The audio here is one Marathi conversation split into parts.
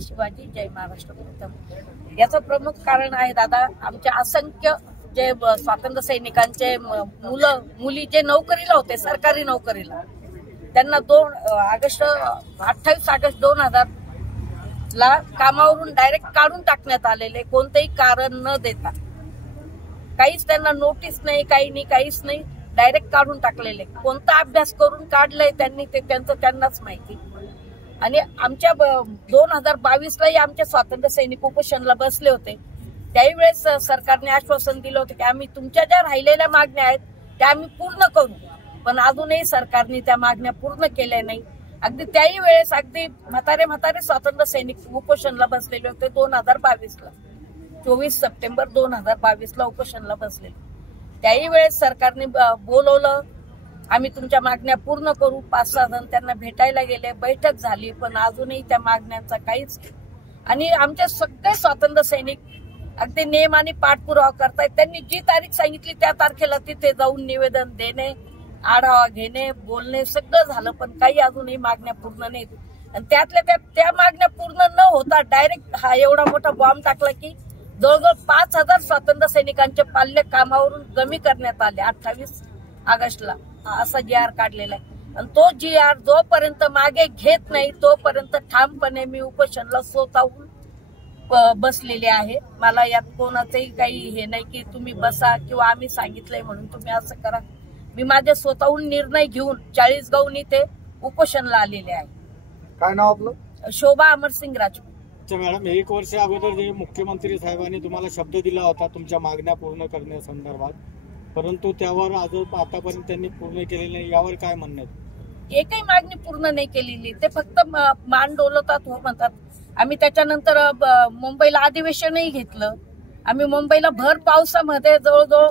छत्रपती शिवाजी, जय महाराष्ट्र प्रथम। याचं प्रमुख कारण आहे दादा, आमच्या असंख्य जे स्वातंत्र्य सैनिकांचे मुलं मुली जे नोकरीला होते, सरकारी नोकरीला, त्यांना 28 ऑगस्ट 2000 ला कामावरून डायरेक्ट काढून टाकण्यात आलेले, कोणतेही कारण न देता, काहीच त्यांना नोटीस नाही, काहीच नाही, डायरेक्ट काढून टाकलेले। कोणता अभ्यास करून काढलंय त्यांनी ते त्यांनाच माहिती। आणि आमच्या 2022लाही आमचे स्वातंत्र्य सैनिक उपोषणला बसले होते। त्याही वेळेस सरकारने आश्वासन दिलं होतं की आम्ही तुमच्या ज्या राहिलेल्या मागण्या आहेत त्या आम्ही पूर्ण करू, पण अजूनही सरकारने त्या मागण्या पूर्ण केल्या नाही। अगदी त्याही वेळेस अगदी म्हातारे स्वातंत्र्य सैनिक उपोषणला बसलेले होते 2022ला, 24 सप्टेंबर 2022ला उपोषणला बसलेले। त्याही वेळेस सरकारने बोलवलं, आम्ही तुमच्या मागण्या पूर्ण करू। 5-6 जण त्यांना भेटायला गेले, बैठक झाली, पण अजूनही त्या मागण्यांचा काहीच। आणि आमचे सगळे स्वातंत्र्य सैनिक अगदी नेमाने पाठपुरावा करतायत। त्यांनी जी तारीख सांगितली त्या तारखेला तिथे जाऊन निवेदन देणे, आढावा घेणे, बोलणे सगळं झालं, पण काही अजूनही मागण्या पूर्ण नाहीत। आणि त्यातल्या त्या मागण्या पूर्ण न होता डायरेक्ट हा एवढा मोठा बॉम्ब टाकला की जवळजवळ 5000 स्वातंत्र्य सैनिकांचे पाल्य कामावरून कमी करण्यात आले 28 ऑगस्टला, असा GR काढलेला आहे। आणि तो GR जोपर्यंत मागे घेत नाही तोपर्यंत ठामपणे मी उपोषणला स्वतःहून बसलेले आहे। मला यात कोणाचंही काही हे नाही की तुम्ही बसा किंवा आम्ही सांगितलंय म्हणून तुम्ही असं करा। मी माझे स्वतःहून निर्णय घेऊन 40 गावून इथे उपोषणला आलेले आहे। काय नाव आपलं? शोभा अमरसिंग राजपूत। मॅडम, 1 वर्ष अगोदर जे मुख्यमंत्री साहेबांनी तुम्हाला शब्द दिला होता तुमच्या मागण्या पूर्ण करण्यासंदर्भात, परंतु त्यावर आतापर्यंत त्यांनी पूर्ण केलेले नाही, यावर काय म्हणणं आहे? एकही मागणी पूर्ण नाही केलेली, ते फक्त मान डोलवतात, हो म्हणतात। आम्ही त्याच्यानंतर मुंबईला अधिवेशनही घेतलं। आम्ही मुंबईला भर पावसामध्ये जवळजवळ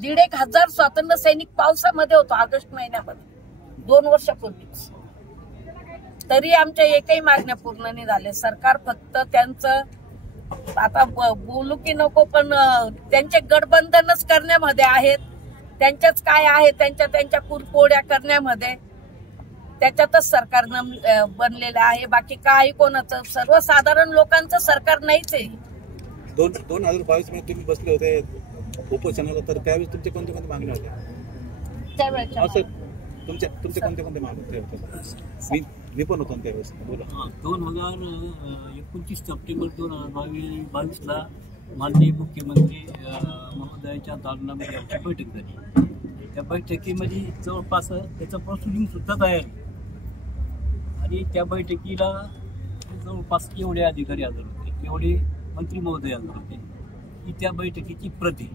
1,500 स्वातंत्र्य सैनिक पावसामध्ये होतो ऑगस्ट महिन्यामध्ये 2 वर्षापूर्वीच, तरी आमच्या एकही मागण्या पूर्ण नाही झाल्या। सरकार फक्त त्यांचं आता बोलू की नको, पण त्यांचे गठबंधनच करण्यामध्ये आहेत, त्यांच्याच काय आहे त्यांच्या कुरकोड्या करण्यामध्ये, त्याच्यातच सरकारनं बनलेलं आहे। बाकी काही कोणाचं सर्वसाधारण लोकांचं सरकार नाहीच आहे। 2022 मध्ये तुम्ही बसले होते उपोषणाला, तर त्यावेळेस तुमचे कोणते मागण्या होत्या? त्यावेळेस तुमचे कोणते मागण्या होते? मी पण होतो त्यावेळेस, बोला। 2029 सप्टेंबर 2022ला माननीय मुख्यमंत्री महोदयाच्या दालनामध्ये आमची बैठक झाली। त्या बैठकीमध्ये जवळपास त्याचं प्रोसिडिंग सुद्धा तयार आहे। आणि त्या बैठकीला जवळपास एवढे अधिकारी हजर होते, एवढे मंत्री महोदय हजर होते की त्या बैठकीची प्रती